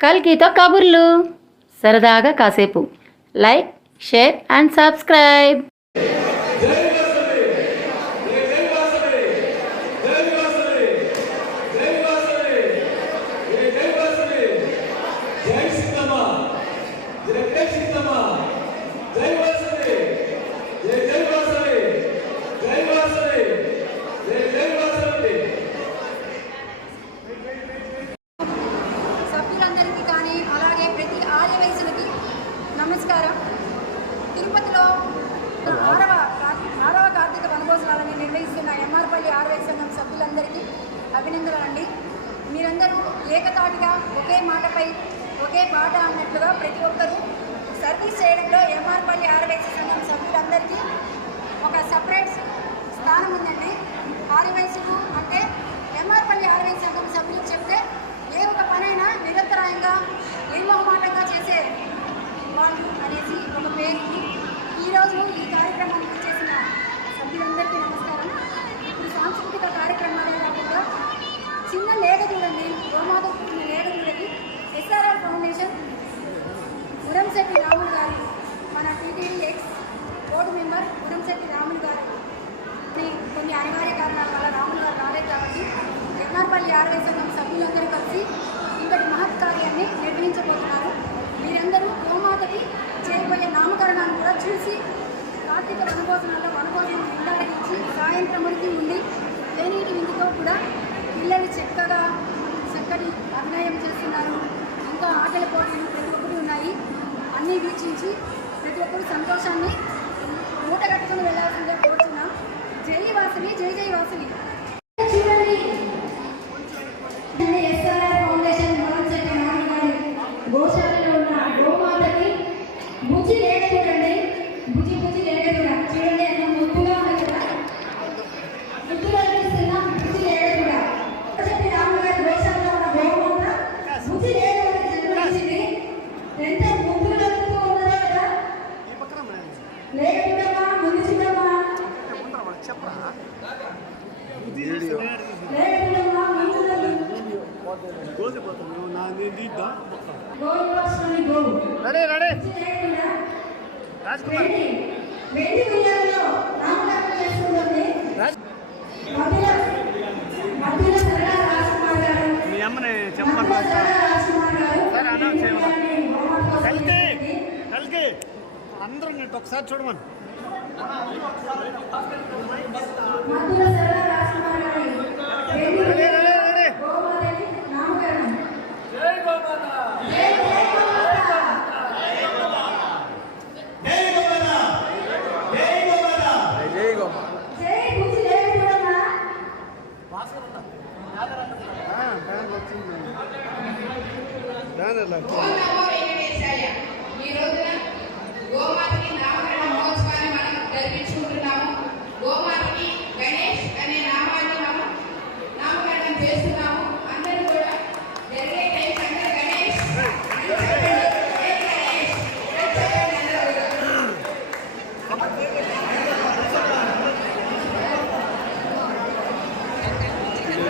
కల్కితో కబుర్లు. సరదాగా కాసేపు. లైక్ షేర్ అండ్ సబ్స్క్రైబ్ జై సీతమ్మ జై జై సీతమ్మ జై వాసవి జై జై వాసవి జై వాసవి జై జై వాసవి సభ్యులందరికీ కానీ అలాగే ప్రతి ఆర్య వయసులకి నమస్కారం తిరుపతిలో ఆరవ ఆరవ కార్తీక వనభోజనాలని నిర్వహిస్తున్న ఎంఆర్పల్లి ఆర్వై సంఘం సభ్యులందరికీ అభినందనలండి మీరందరూ ఏకతాటిగా ఒకే మాటపై ఒకే బాట అన్నట్లుగా ప్రతి ఒక్కరూ మెంబర్ రాములు గారు కొన్ని కొన్ని అనివార్య కారణాల వల్ల రాములు గారు రాలేదు కాబట్టి ఎన్ఆర్పల్లి ఆర్వై సంఘం సభ్యులందరూ కలిసి ఇంతటి మహత్ కార్యాన్ని నిర్వహించబోతున్నారు. మీరందరూ గోమాతకి చేయబోయే నామకరణాన్ని కూడా చూసి కార్తీక వనభోజనాల్లో వనభోజనం నిండాడించి సాయంత్రం వరకు ఉండి వేనీటి విందుతో కూడా పిల్లలు చక్కగా చక్కటి అభినయం చేస్తున్నారు. ఇంకా ఆటల పోటీలు ప్రతి ఒక్కటి ఉన్నాయి. అన్నీ వీక్షించి ప్రతి ఒక్కరు సంతోషాన్ని మూట కట్టుకుని వెళ్ళాల్సిందే కోరుతున్నాం జై వాసవి జై జై వాసవి. మధ్యలో సరళ రాజకుమార్. గారు మీ అమ్మని రాజకుమార్ గారు సరే, announce చేయమను. వస్తుంది. కలికి అందరూ నేను ఒకసారి చూడమని. ఈ రోజున గోమాతకి నామకరణ మహోత్సవాన్ని మనం జరిపించుకుంటున్నాము గోమాతకి గణేష్ అనే నామాన్ని మనం నామకరణం చేస్తున్నాము. అందరూ కూడా జరిగే టైం అందరూ గణేష్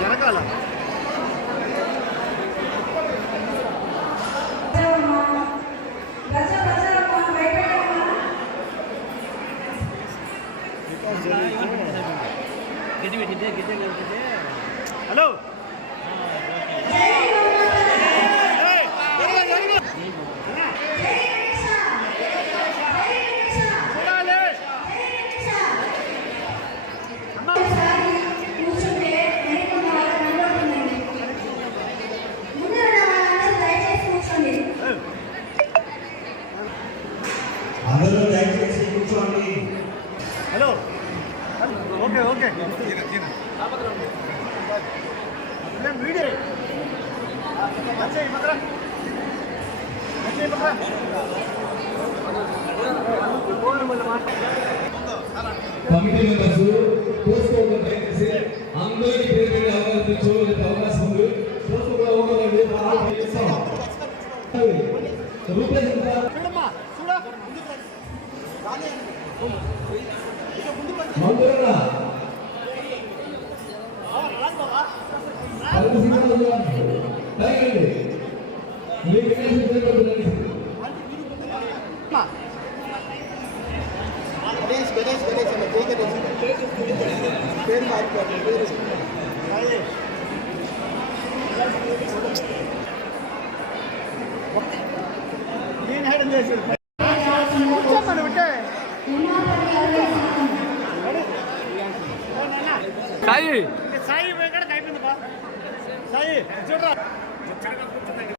జరగాల? హలో? కమిటీ మెంబర్స్ కోసుకోవడం దయచేసి అందరికీ పేరు పేరు అవకాశం చూడడానికి అవకాశం ఉంది కోసుకోవడం రూపాయలు సాయి సాయి ఎక్కడ అయిపోయింది బా సాయి చూడరా మీరు ముద్ర